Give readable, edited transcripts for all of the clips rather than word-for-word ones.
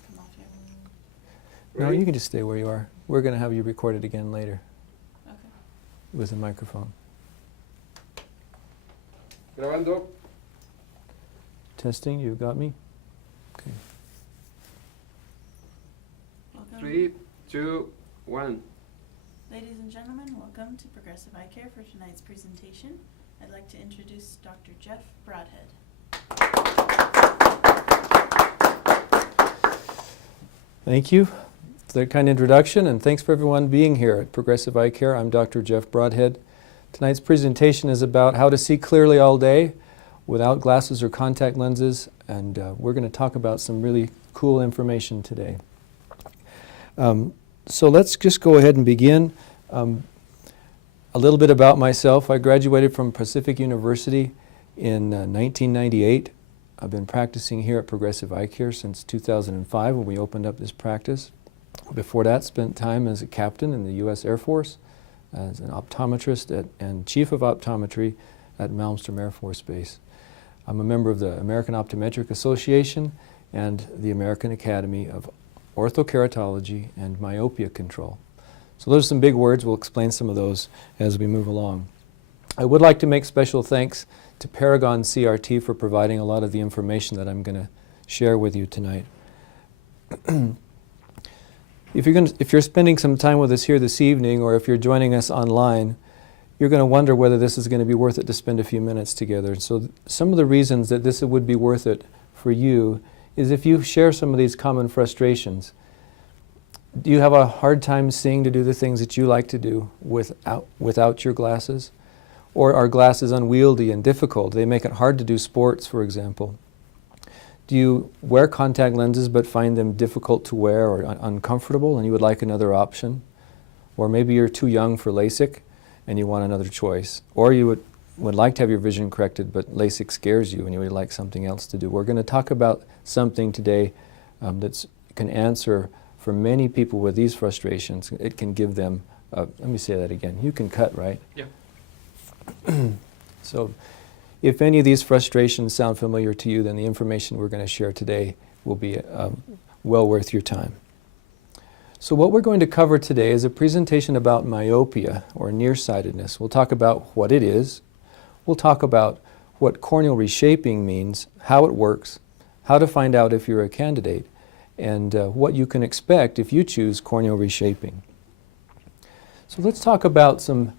just come off here. No, you can just stay where you are. We're going to have you recorded again later Okay. with a microphone. Grabando. Testing, you got me? Okay. Welcome. 3, 2, 1. Ladies and gentlemen, welcome to Progressive Eye Care for tonight's presentation. I'd like to introduce Dr. Jeff Broadhead. Thank you for that kind introduction, and thanks for everyone being here at Progressive Eye Care. I'm Dr. Jeff Broadhead. Tonight's presentation is about how to see clearly all day without glasses or contact lenses, and we're going to talk about some really cool information today. So let's just go ahead and begin. A little bit about myself. I graduated from Pacific University in 1998. I've been practicing here at Progressive Eye Care since 2005 when we opened up this practice. Before that, spent time as a captain in the U.S. Air Force, as an optometrist and chief of optometry at Malmstrom Air Force Base. I'm a member of the American Optometric Association and the American Academy of Orthokeratology and Myopia Control. So those are some big words. We'll explain some of those as we move along. I would like to make special thanks to Paragon CRT for providing a lot of the information that I'm going to share with you tonight. If you're spending some time with us here this evening, or if you're joining us online, you're going to wonder whether this is going to be worth it to spend a few minutes together. So some of the reasons that this would be worth it for you is if you share some of these common frustrations. Do you have a hard time seeing to do the things that you like to do without your glasses? Or are glasses unwieldy and difficult? They make it hard to do sports, for example. Do you wear contact lenses but find them difficult to wear or uncomfortable and you would like another option? Or maybe you're too young for LASIK and you want another choice. Or you would like to have your vision corrected but LASIK scares you and you would like something else to do. We're going to talk about something today that can answer for many people with these frustrations. It can give them, let me say that again, you can cut, right? Yeah. So if any of these frustrations sound familiar to you, then the information we're going to share today will be well worth your time. So what we're going to cover today is a presentation about myopia or nearsightedness. We'll talk about what it is. We'll talk about what corneal reshaping means, how it works, how to find out if you're a candidate, and what you can expect if you choose corneal reshaping. So let's talk about some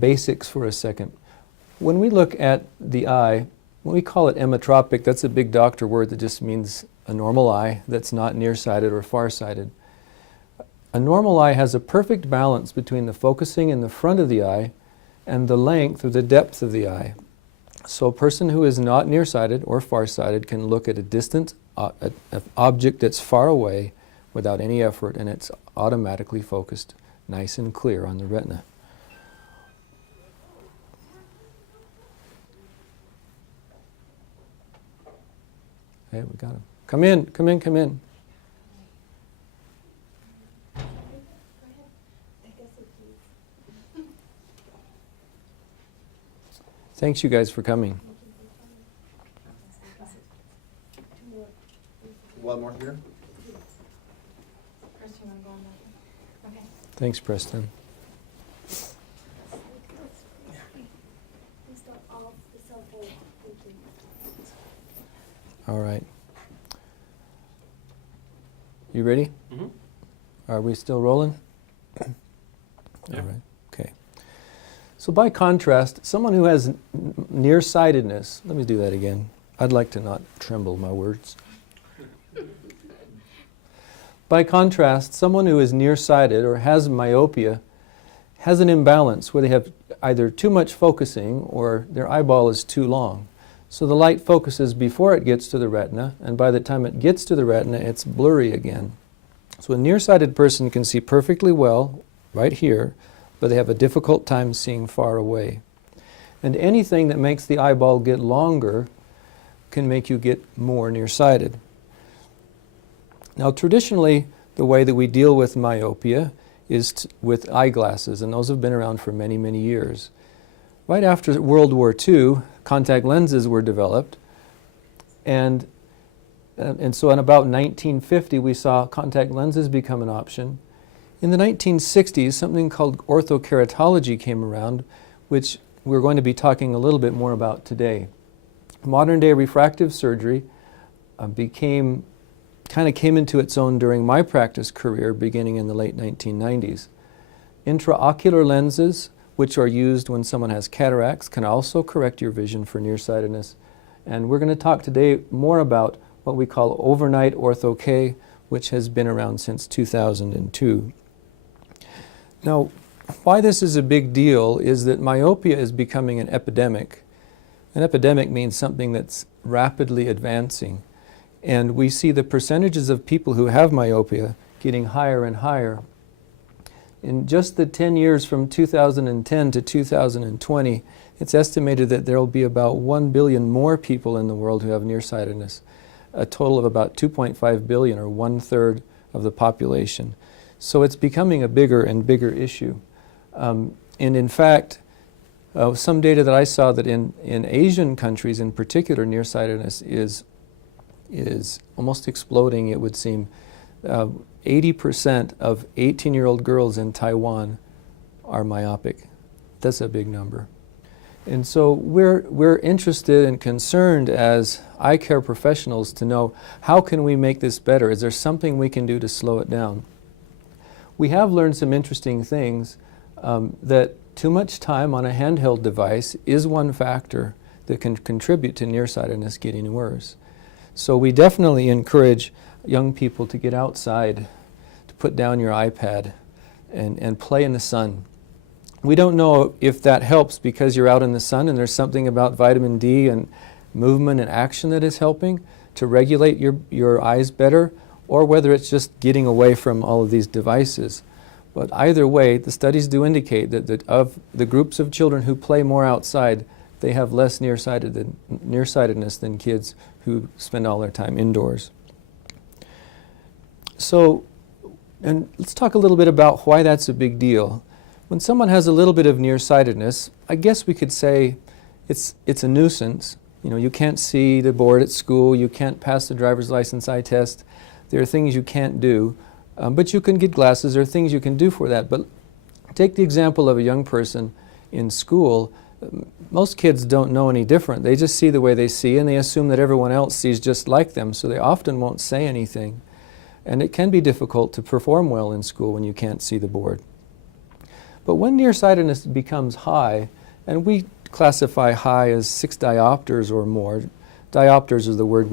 basics for a second. When we look at the eye, when we call it emmetropic, that's a big doctor word that just means a normal eye that's not nearsighted or farsighted. A normal eye has a perfect balance between the focusing in the front of the eye and the length or the depth of the eye. So a person who is not nearsighted or farsighted can look at a distant object that's far away without any effort, and it's automatically focused nice and clear on the retina. Hey, we got him. Come in, come in, come in. Thanks you guys for coming. One more here. Okay. Thanks, Preston. All right. You ready? Mm-hmm. Are we still rolling? Yeah. All right. Okay. So by contrast, someone who has nearsightedness, let me do that again. I'd like to not tremble my words. By contrast, someone who is nearsighted or has myopia has an imbalance where they have either too much focusing or their eyeball is too long. So the light focuses before it gets to the retina, and by the time it gets to the retina, it's blurry again. So a nearsighted person can see perfectly well right here, but they have a difficult time seeing far away. And anything that makes the eyeball get longer can make you get more nearsighted. Now traditionally, the way that we deal with myopia is with eyeglasses, and those have been around for many, many years. Right after World War II, contact lenses were developed, and And so in about 1950, we saw contact lenses become an option. In the 1960s, something called orthokeratology came around, which we're going to be talking a little bit more about today. Modern day refractive surgery came into its own during my practice career beginning in the late 1990s. Intraocular lenses, which are used when someone has cataracts, can also correct your vision for nearsightedness. And we're going to talk today more about what we call overnight ortho-K, which has been around since 2002. Now, why this is a big deal is that myopia is becoming an epidemic. An epidemic means something that's rapidly advancing. And we see the percentages of people who have myopia getting higher and higher. In just the 10 years from 2010 to 2020, it's estimated that there will be about 1 billion more people in the world who have nearsightedness, a total of about 2.5 billion, or 1/3 of the population. So it's becoming a bigger and bigger issue. And in fact, some data that I saw that in Asian countries in particular, nearsightedness is almost exploding, it would seem. 80% of 18-year-old girls in Taiwan are myopic. That's a big number. And so we're interested and concerned as eye care professionals to know, how can we make this better? Is there something we can do to slow it down? We have learned some interesting things, that too much time on a handheld device is one factor that can contribute to nearsightedness getting worse. So we definitely encourage young people to get outside, to put down your iPad and play in the sun. We don't know if that helps because you're out in the sun and there's something about vitamin D and movement and action that is helping to regulate your eyes better, or whether it's just getting away from all of these devices. But either way, the studies do indicate that of the groups of children who play more outside, they have less nearsightedness than kids who spend all their time indoors. So, and let's talk a little bit about why that's a big deal. When someone has a little bit of nearsightedness, I guess we could say it's a nuisance. You know, you can't see the board at school, you can't pass the driver's license eye test. There are things you can't do, but you can get glasses. There are things you can do for that. But take the example of a young person in school. Most kids don't know any different. They just see the way they see, and they assume that everyone else sees just like them, so they often won't say anything. And it can be difficult to perform well in school when you can't see the board. But when nearsightedness becomes high, and we classify high as 6 diopters or more. Diopters is the word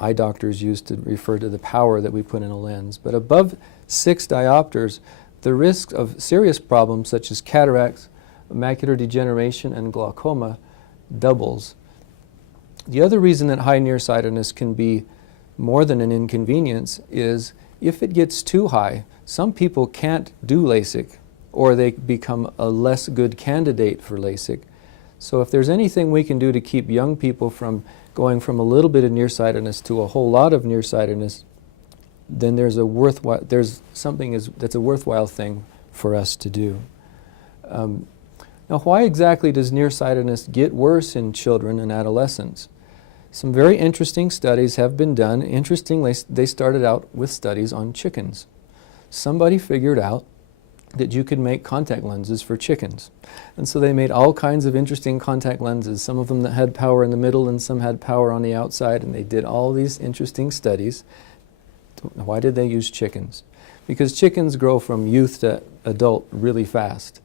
eye doctors use to refer to the power that we put in a lens. But above 6 diopters, the risk of serious problems such as cataracts, macular degeneration, and glaucoma doubles. The other reason that high nearsightedness can be more than an inconvenience is if it gets too high. Some people can't do LASIK, or they become a less good candidate for LASIK. So if there's anything we can do to keep young people from going from a little bit of nearsightedness to a whole lot of nearsightedness, then that's a worthwhile thing for us to do. Now, why exactly does nearsightedness get worse in children and adolescents? Some very interesting studies have been done. Interestingly, they started out with studies on chickens. Somebody figured out that you could make contact lenses for chickens. And so they made all kinds of interesting contact lenses, some of them that had power in the middle and some had power on the outside, and they did all these interesting studies. Why did they use chickens? Because chickens grow from youth to adult really fast.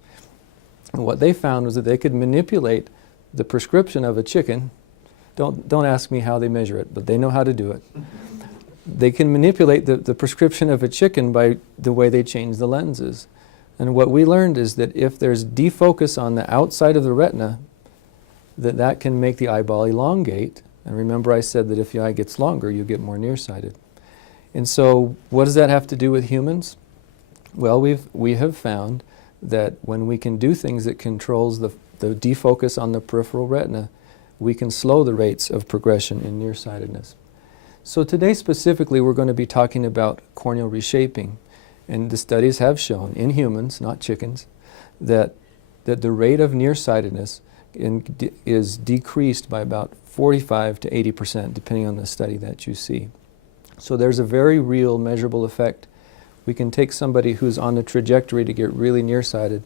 And what they found was that they could manipulate the prescription of a chicken. Don't ask me how they measure it, but they know how to do it. They can manipulate the prescription of a chicken by the way they change the lenses. And what we learned is that if there's defocus on the outside of the retina, that can make the eyeball elongate. And remember I said that if the eye gets longer, you get more nearsighted. And so what does that have to do with humans? Well, we have found that when we can do things that controls the defocus on the peripheral retina, we can slow the rates of progression in nearsightedness. So today specifically we're going to be talking about corneal reshaping. And the studies have shown in humans, not chickens, that the rate of nearsightedness is decreased by about 45 to 80%, depending on the study that you see. So there's a very real measurable effect. We can take somebody who's on the trajectory to get really nearsighted.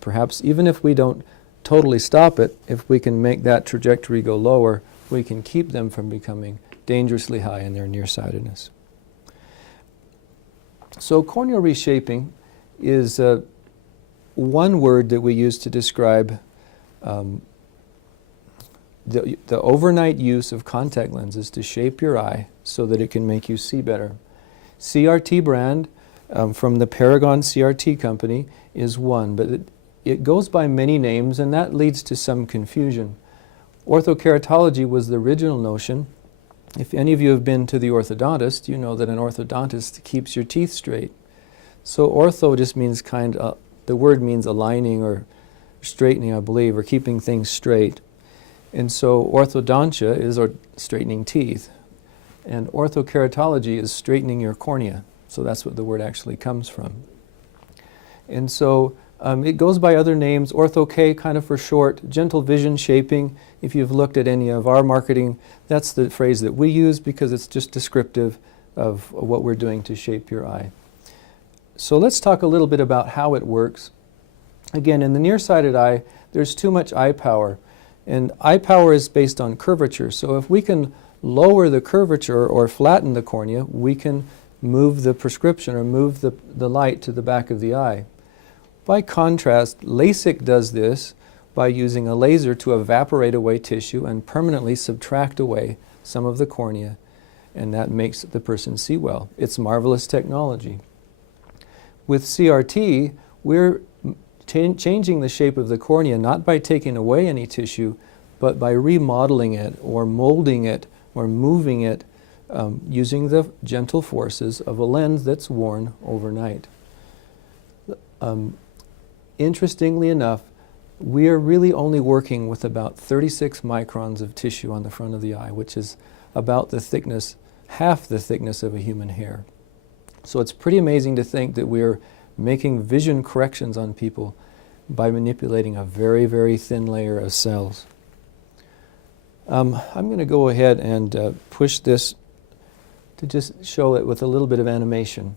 Perhaps even if we don't totally stop it, if we can make that trajectory go lower, we can keep them from becoming dangerously high in their nearsightedness. So corneal reshaping is one word that we use to describe the overnight use of contact lenses to shape your eye so that it can make you see better. CRT brand from the Paragon CRT company is one, but it goes by many names, and that leads to some confusion. Orthokeratology was the original notion. If any of you have been to the orthodontist, you know that an orthodontist keeps your teeth straight. So ortho just means the word means aligning or straightening, I believe, or keeping things straight. And so orthodontia is straightening teeth. And orthokeratology is straightening your cornea. So that's what the word actually comes from. And so it goes by other names, ortho-K kind of for short, gentle vision shaping. If you've looked at any of our marketing, that's the phrase that we use because it's just descriptive of what we're doing to shape your eye. So let's talk a little bit about how it works. Again, in the nearsighted eye, there's too much eye power. And eye power is based on curvature. So if we can lower the curvature or flatten the cornea, we can move the prescription or move the light to the back of the eye. By contrast, LASIK does this by using a laser to evaporate away tissue and permanently subtract away some of the cornea, and that makes the person see well. It's marvelous technology. With CRT, we're changing the shape of the cornea not by taking away any tissue, but by remodeling it or molding it or moving it using the gentle forces of a lens that's worn overnight. Interestingly enough, we are really only working with about 36 microns of tissue on the front of the eye, which is about the thickness, half the thickness of a human hair. So it's pretty amazing to think that we're making vision corrections on people by manipulating a very, very thin layer of cells. I'm going to go ahead and push this to just show it with a little bit of animation.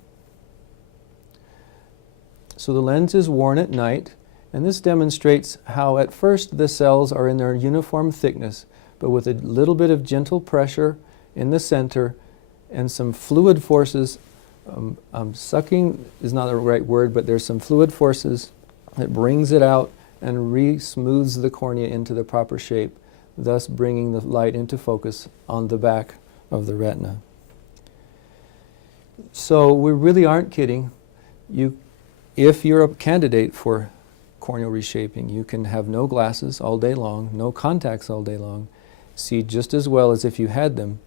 So the lens is worn at night, and this demonstrates how at first the cells are in their uniform thickness, but with a little bit of gentle pressure in the center and some fluid forces, sucking is not the right word, but there's some fluid forces that brings it out and re-smooths the cornea into the proper shape, thus bringing the light into focus on the back of the retina. So we really aren't kidding. If you're a candidate for corneal reshaping, you can have no glasses all day long, no contacts all day long, see just as well as if you had them,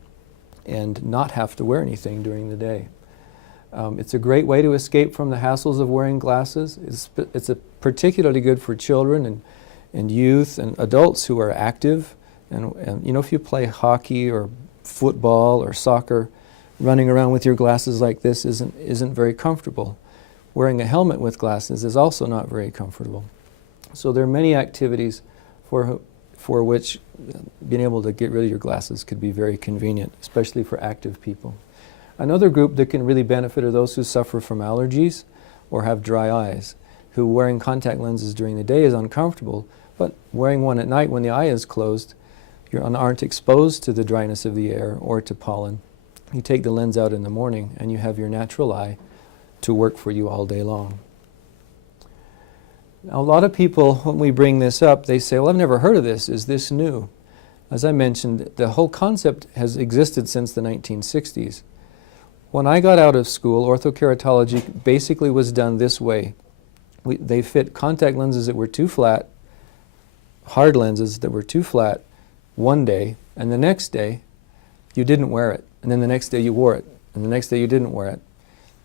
and not have to wear anything during the day. It's a great way to escape from the hassles of wearing glasses. It's particularly good for children and youth and adults who are active. And you know, if you play hockey or football or soccer, running around with your glasses like this isn't very comfortable. Wearing a helmet with glasses is also not very comfortable. So there are many activities for which being able to get rid of your glasses could be very convenient, especially for active people. Another group that can really benefit are those who suffer from allergies or have dry eyes, who wearing contact lenses during the day is uncomfortable, but wearing one at night when the eye is closed, you aren't exposed to the dryness of the air or to pollen. You take the lens out in the morning and you have your natural eye to work for you all day long. Now, a lot of people, when we bring this up, they say, well, I've never heard of this. Is this new? As I mentioned, the whole concept has existed since the 1960s. When I got out of school, orthokeratology basically was done this way. They fit contact lenses that were too flat, hard lenses that were too flat one day, and the next day you didn't wear it. And then the next day you wore it, and the next day you didn't wear it.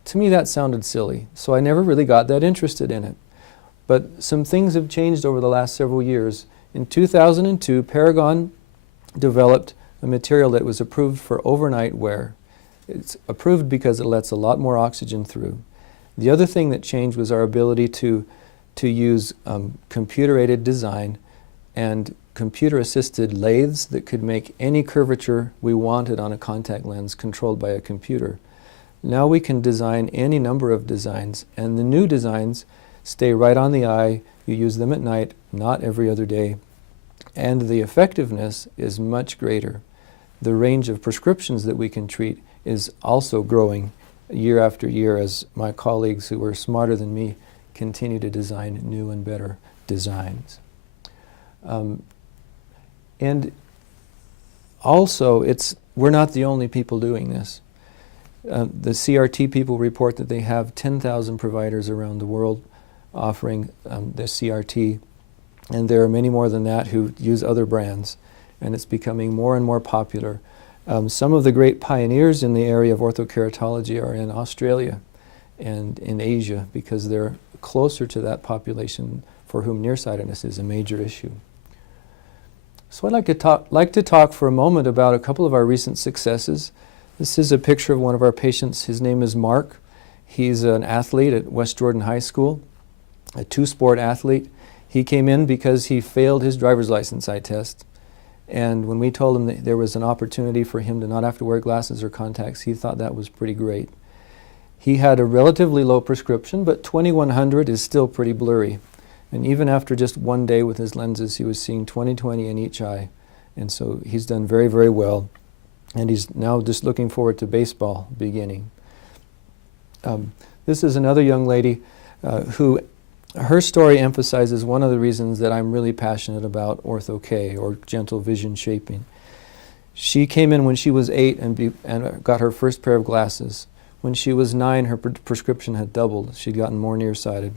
To me that sounded silly, so I never really got that interested in it. But some things have changed over the last several years. In 2002, Paragon developed a material that was approved for overnight wear. It's approved because it lets a lot more oxygen through. The other thing that changed was our ability to use computer-aided design and computer-assisted lathes that could make any curvature we wanted on a contact lens controlled by a computer. Now we can design any number of designs, and the new designs stay right on the eye. You use them at night, not every other day. And the effectiveness is much greater. The range of prescriptions that we can treat is also growing year after year as my colleagues who are smarter than me continue to design new and better designs. And also, we're not the only people doing this. The CRT people report that they have 10,000 providers around the world offering the CRT, and there are many more than that who use other brands, and it's becoming more and more popular. Some of the great pioneers in the area of orthokeratology are in Australia and in Asia because they're closer to that population for whom nearsightedness is a major issue. So I'd like to talk for a moment about a couple of our recent successes. This is a picture of one of our patients. His name is Mark. He's an athlete at West Jordan High School, a two-sport athlete. He came in because he failed his driver's license eye test. And when we told him that there was an opportunity for him to not have to wear glasses or contacts, he thought that was pretty great. He had a relatively low prescription, but 2100 is still pretty blurry. And even after just one day with his lenses, he was seeing 20/20 in each eye. And so he's done very, very well. And he's now just looking forward to baseball beginning. This is another young lady who, her story emphasizes one of the reasons that I'm really passionate about ortho-K, or gentle vision shaping. She came in when she was 8 and got her first pair of glasses. When she was 9, her prescription had doubled. She'd gotten more nearsighted.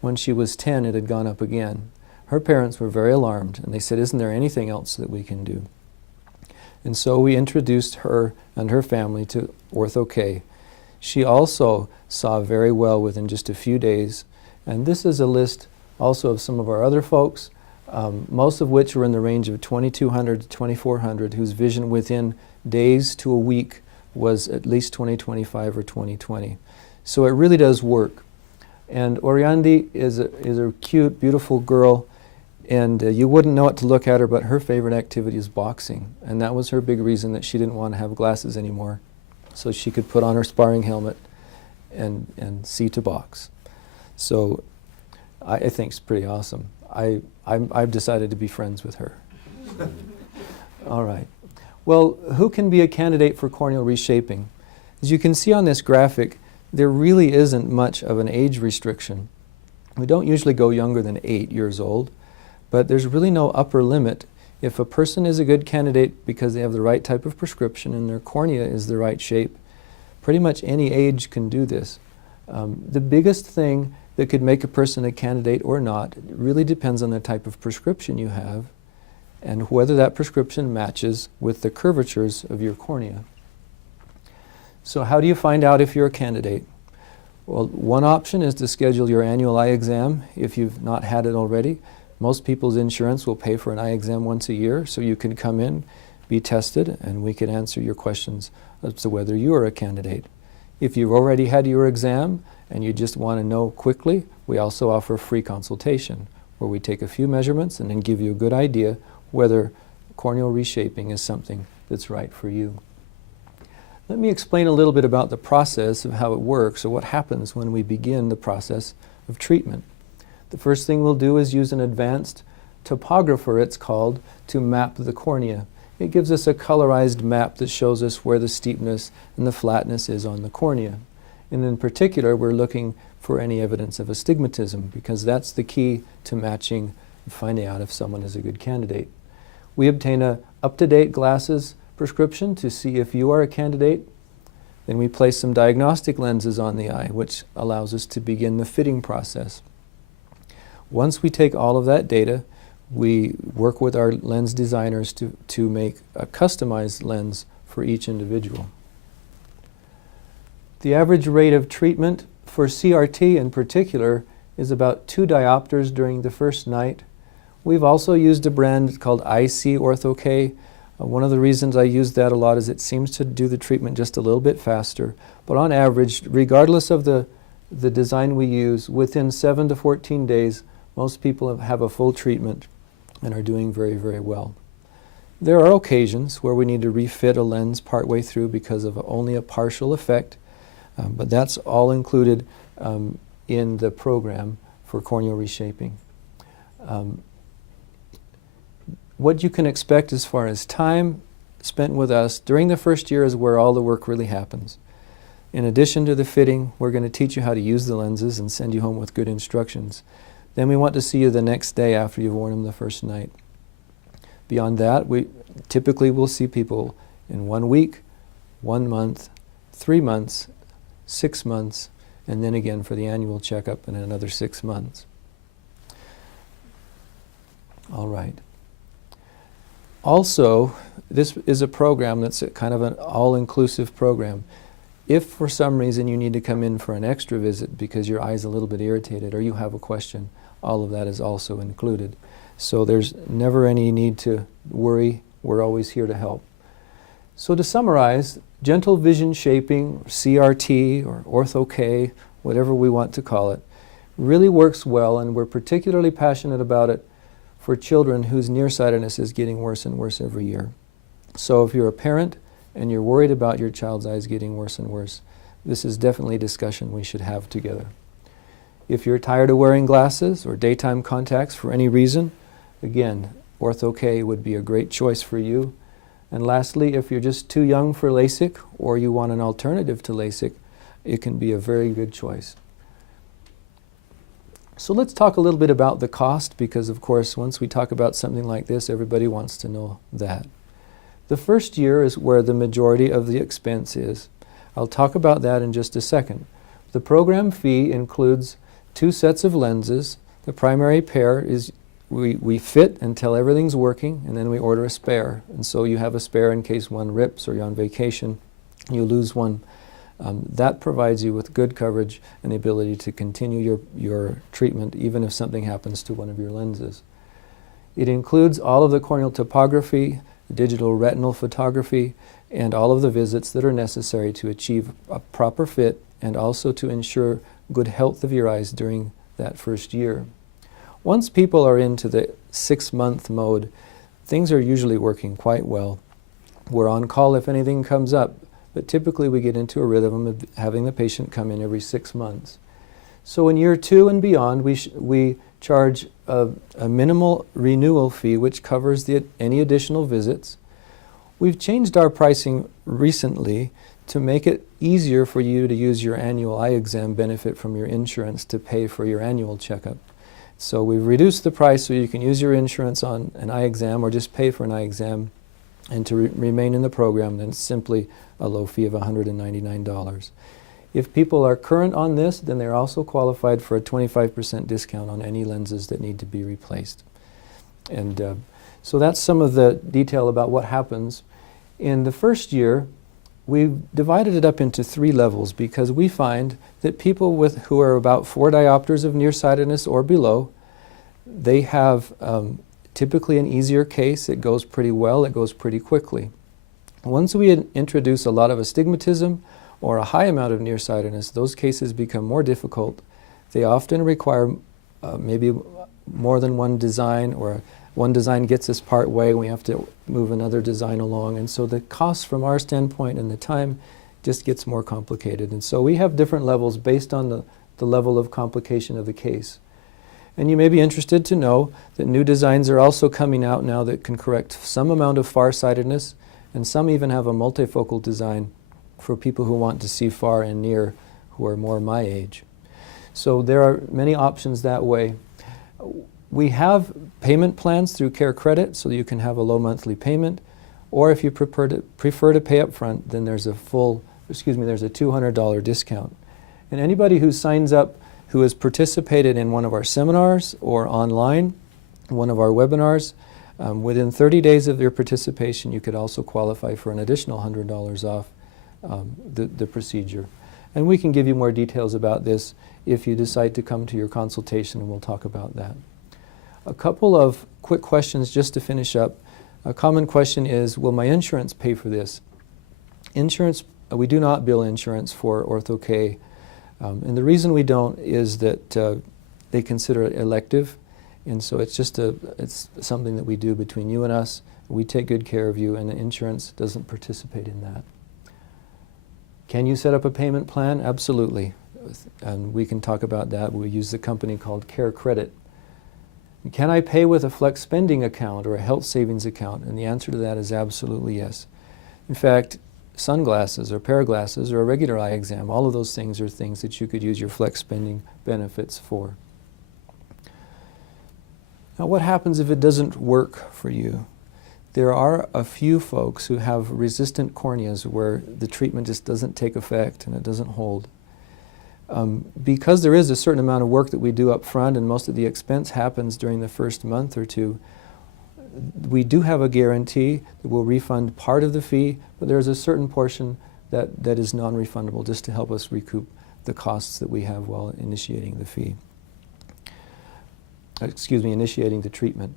When she was 10, it had gone up again. Her parents were very alarmed, and they said, "Isn't there anything else that we can do?" And so we introduced her and her family to ortho-K. She also saw very well within just a few days. And this is a list also of some of our other folks, most of which were in the range of 2200 to 2400, whose vision within days to a week was at least 20/25 or 20/20. So it really does work. And Oriandi is a cute, beautiful girl, and you wouldn't know it to look at her, but her favorite activity is boxing. And that was her big reason that she didn't want to have glasses anymore, so she could put on her sparring helmet and see to box. So I think it's pretty awesome. I've decided to be friends with her. All right. Well, who can be a candidate for corneal reshaping? As you can see on this graphic, there really isn't much of an age restriction. We don't usually go younger than 8 years old, but there's really no upper limit. If a person is a good candidate because they have the right type of prescription and their cornea is the right shape, pretty much any age can do this. The biggest thing that could make a person a candidate or not really depends on the type of prescription you have and whether that prescription matches with the curvatures of your cornea. So how do you find out if you're a candidate? Well, one option is to schedule your annual eye exam if you've not had it already. Most people's insurance will pay for an eye exam once a year, so you can come in, be tested, and we can answer your questions as to whether you are a candidate. If you've already had your exam and you just want to know quickly, we also offer free consultation where we take a few measurements and then give you a good idea whether corneal reshaping is something that's right for you. Let me explain a little bit about the process of how it works, or what happens when we begin the process of treatment. The first thing we'll do is use an advanced topographer, it's called, to map the cornea. It gives us a colorized map that shows us where the steepness and the flatness is on the cornea. And in particular, we're looking for any evidence of astigmatism, because that's the key to matching and finding out if someone is a good candidate. We obtain a up-to-date glasses prescription to see if you are a candidate. Then we place some diagnostic lenses on the eye, which allows us to begin the fitting process. Once we take all of that data, we work with our lens designers to make a customized lens for each individual. The average rate of treatment for CRT in particular is about 2 diopters during the first night. We've also used a brand called IC Ortho-K. One of the reasons I use that a lot is it seems to do the treatment just a little bit faster. But on average, regardless of the design we use, within 7 to 14 days, most people have a full treatment and are doing very, very well. There are occasions where we need to refit a lens partway through because of only a partial effect, but that's all included in the program for corneal reshaping. What you can expect as far as time spent with us during the first year is where all the work really happens. In addition to the fitting, we're going to teach you how to use the lenses and send you home with good instructions. Then we want to see you the next day after you've worn them the first night. Beyond that, we typically will see people in 1 week, 1 month, 3 months, 6 months, and then again for the annual checkup in another 6 months. All right. Also, this is a program that's kind of an all-inclusive program. If for some reason you need to come in for an extra visit because your eye's a little bit irritated or you have a question, all of that is also included. So there's never any need to worry. We're always here to help. So to summarize, gentle vision shaping, CRT or Ortho-K, whatever we want to call it, really works well, and we're particularly passionate about it for children whose nearsightedness is getting worse and worse every year. So if you're a parent and you're worried about your child's eyes getting worse and worse, this is definitely a discussion we should have together. If you're tired of wearing glasses or daytime contacts for any reason, again, Ortho-K would be a great choice for you. And lastly, if you're just too young for LASIK or you want an alternative to LASIK, it can be a very good choice. So let's talk a little bit about the cost, because of course once we talk about something like this, everybody wants to know that. The first year is where the majority of the expense is. I'll talk about that in just a second. The program fee includes 2 sets of lenses. The primary pair is we fit until everything's working, and then we order a spare. And so you have a spare in case one rips or you're on vacation, you lose one. That provides you with good coverage and the ability to continue your treatment even if something happens to one of your lenses. It includes all of the corneal topography, digital retinal photography, and all of the visits that are necessary to achieve a proper fit and also to ensure good health of your eyes during that first year. Once people are into the 6-month mode, things are usually working quite well. We're on call if anything comes up, but typically we get into a rhythm of having the patient come in every 6 months. So in year 2 and beyond, we charge a minimal renewal fee which covers any additional visits. We've changed our pricing recently to make it easier for you to use your annual eye exam benefit from your insurance to pay for your annual checkup. So we've reduced the price so you can use your insurance on an eye exam or just pay for an eye exam, and to remain in the program, then it's simply a low fee of $199. If people are current on this, then they're also qualified for a 25% discount on any lenses that need to be replaced. And so that's some of the detail about what happens. In the first year, we've divided it up into 3 levels because we find that people who are about 4 diopters of nearsightedness or below, they have typically an easier case. It goes pretty well, it goes pretty quickly. Once we introduce a lot of astigmatism or a high amount of nearsightedness, those cases become more difficult. They often require maybe more than one design, or one design gets us part way and we have to move another design along. And so the cost from our standpoint and the time just gets more complicated. And so we have different levels based on the level of complication of the case. And you may be interested to know that new designs are also coming out now that can correct some amount of farsightedness, and some even have a multifocal design for people who want to see far and near, who are more my age. So there are many options that way. We have payment plans through Care Credit, so you can have a low monthly payment, or if you prefer to pay up front, then there's a $200 discount. And anybody who signs up who has participated in one of our seminars or online, one of our webinars, within 30 days of your participation, you could also qualify for an additional $100 off the procedure. And we can give you more details about this if you decide to come to your consultation, and we'll talk about that. A couple of quick questions just to finish up. A common question is, will my insurance pay for this? Insurance, we do not bill insurance for Ortho-K. And the reason we don't is that they consider it elective, And so it's something that we do between you and us. We take good care of you, and the insurance doesn't participate in that. Can you set up a payment plan? Absolutely. And we can talk about that. We use the company called Care Credit. Can I pay with a flex spending account or a health savings account? And the answer to that is absolutely yes. In fact, sunglasses or pair of glasses or a regular eye exam, all of those things are things that you could use your flex spending benefits for. Now, what happens if it doesn't work for you? There are a few folks who have resistant corneas where the treatment just doesn't take effect and it doesn't hold. Because there is a certain amount of work that we do up front and most of the expense happens during the first month or two, we do have a guarantee that we'll refund part of the fee, but there's a certain portion that is non-refundable just to help us recoup the costs that we have while initiating the fee. Initiating the treatment.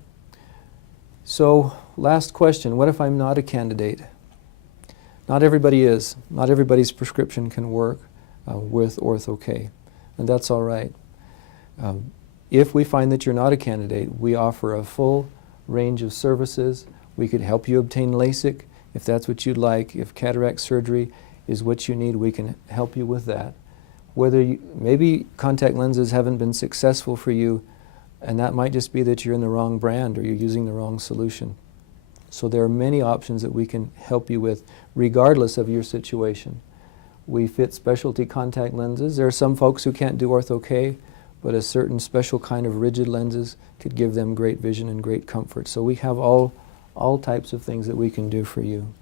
So, last question, what if I'm not a candidate? Not everybody is. Not everybody's prescription can work with Ortho-K, and that's all right. If we find that you're not a candidate, we offer a full range of services. We could help you obtain LASIK if that's what you'd like. If cataract surgery is what you need, we can help you with that. Maybe contact lenses haven't been successful for you, and that might just be that you're in the wrong brand or you're using the wrong solution. So there are many options that we can help you with regardless of your situation. We fit specialty contact lenses. There are some folks who can't do Ortho-K, but a certain special kind of rigid lenses could give them great vision and great comfort. So we have all types of things that we can do for you.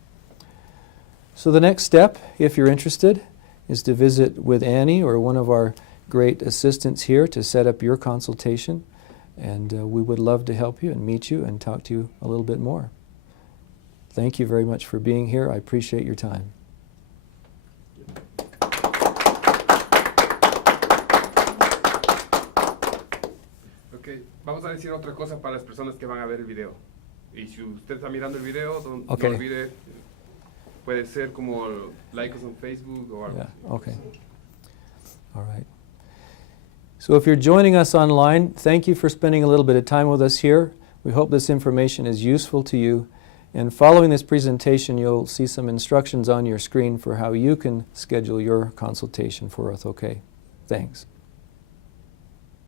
So the next step, if you're interested, is to visit with Annie or one of our great assistants here to set up your consultation. And we would love to help you and meet you and talk to you a little bit more. Thank you very much for being here. I appreciate your time. Ok, vamos a decir otra cosa para las personas que van a ver el video. Y si usted está mirando el video, no Okay. olvide, puede ser como like us on Facebook o algo. Yeah, okay. All right. So if you're joining us online, thank you for spending a little bit of time with us here. We hope this information is useful to you. And following this presentation, you'll see some instructions on your screen for how you can schedule your consultation for Ortho-K. Thanks.